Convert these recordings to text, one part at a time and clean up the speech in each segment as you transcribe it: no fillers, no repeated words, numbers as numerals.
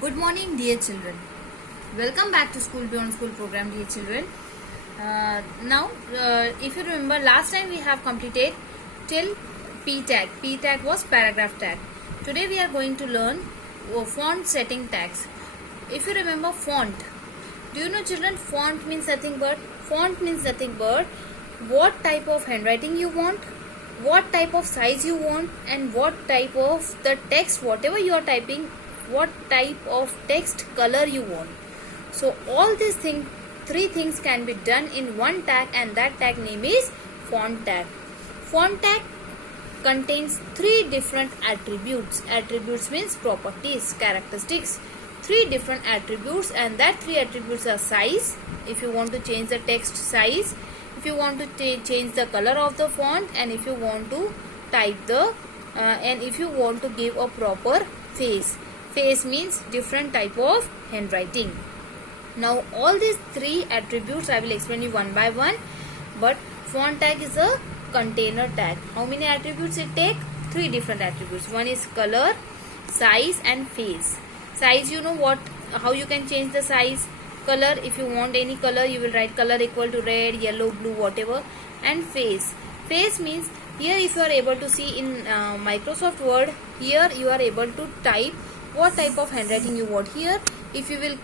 Good morning, dear children. Welcome back to School Beyond School program, dear children. If you remember, last time we have completed till P tag. P tag was paragraph tag. Today we are going to learn font setting tags. If you remember font, do you know, children, font means nothing but what type of handwriting you want, what type of size you want, and what type of the text, whatever you are typing, what type of text color you want. So all these three things can be done in one tag, and that tag name is font tag. Font tag contains three different attributes. Attributes means properties, characteristics. Three different attributes, and that three attributes are size, if you want to change the text size, if you want to change the color of the font, and if you want to type and if you want to give a proper face. Face means different type of handwriting. Now all these three attributes I will explain you one by one, but font tag is a container tag. How many attributes it take? Three different attributes. One is color, size, and face. Size, you know how you can change the size. Color, if you want any color, you will write color equal to red, yellow, blue, whatever. And face. Face means, here if you are able to see in Microsoft Word, here you are able to type what type of handwriting you want. Here, if you will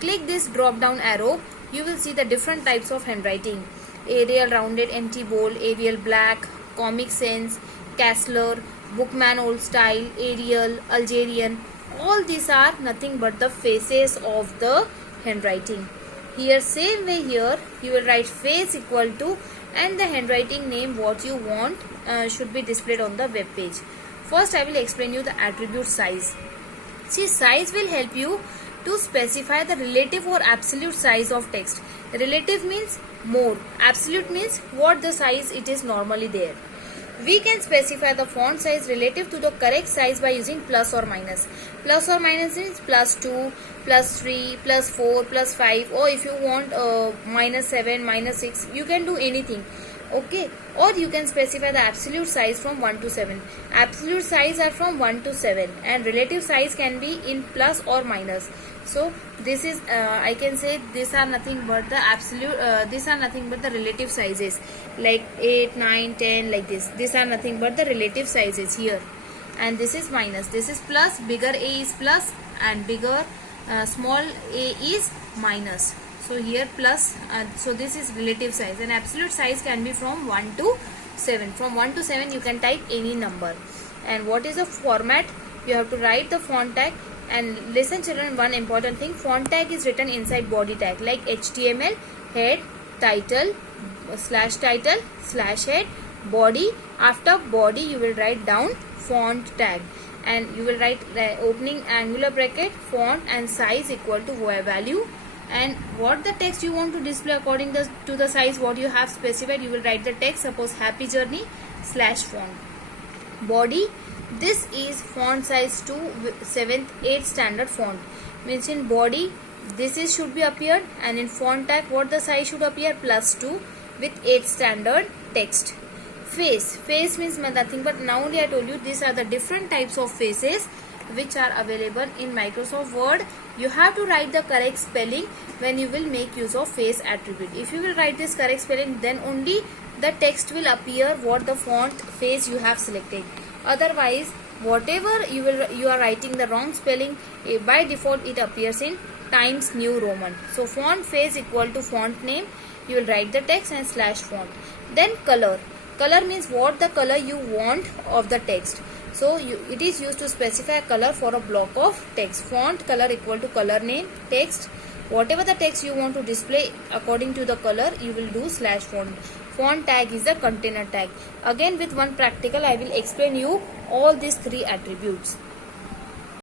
click this drop down arrow, you will see the different types of handwriting. Arial rounded empty bold, Arial black, Comic Sans, Castler, Bookman old style, Arial, Algerian. All these are nothing but the faces of the handwriting. Here same way, here you will write face equal to and the handwriting name what you want should be displayed on the web page. First I will explain you the attribute size. See, size will help you to specify the relative or absolute size of text. Relative means more, absolute means what the size it is normally there. We can specify the font size relative to the correct size by using plus or minus. Plus or minus means +2, +3, +4, +5, or if you want -7, -6, you can do anything. Okay, or you can specify the absolute size from 1 to 7. Absolute size are from 1 to 7, and relative size can be in plus or minus. So this is I can say these are nothing but the these are nothing but the relative sizes, like 8, 9, 10, like this. These are nothing but the relative sizes here, and this is minus, this is plus. Bigger A is plus, and bigger small a is minus. So here plus, so this is relative size, and absolute size can be from 1 to 7. From 1 to 7 you can type any number. And what is the format? You have to write the font tag. And listen children, one important thing, font tag is written inside body tag, like HTML, head, title, /head, body. After body you will write down font tag, and you will write opening angular bracket, font and size equal to value, and what the text you want to display according to the size what you have specified, you will write the text, suppose happy journey /font. Body, this is font size to 7th 8th standard font, means in body this is should be appeared, and in font tag what the size should appear, +2 with 8th standard text. Face means nothing but, now only I told you these are the different types of faces which are available in Microsoft Word. You have to write the correct spelling when you will make use of face attribute. If you will write this correct spelling, then only the text will appear what the font face you have selected. Otherwise, whatever you are writing the wrong spelling, by default it appears in Times New Roman. So font face equal to font name, you will write the text and /font. Then color. Color means what the color you want of the text. So it is used to specify color for a block of text. Font color equal to color name, text. Whatever the text you want to display according to the color, you will do /font. Font tag is a container tag. Again with one practical I will explain you all these three attributes.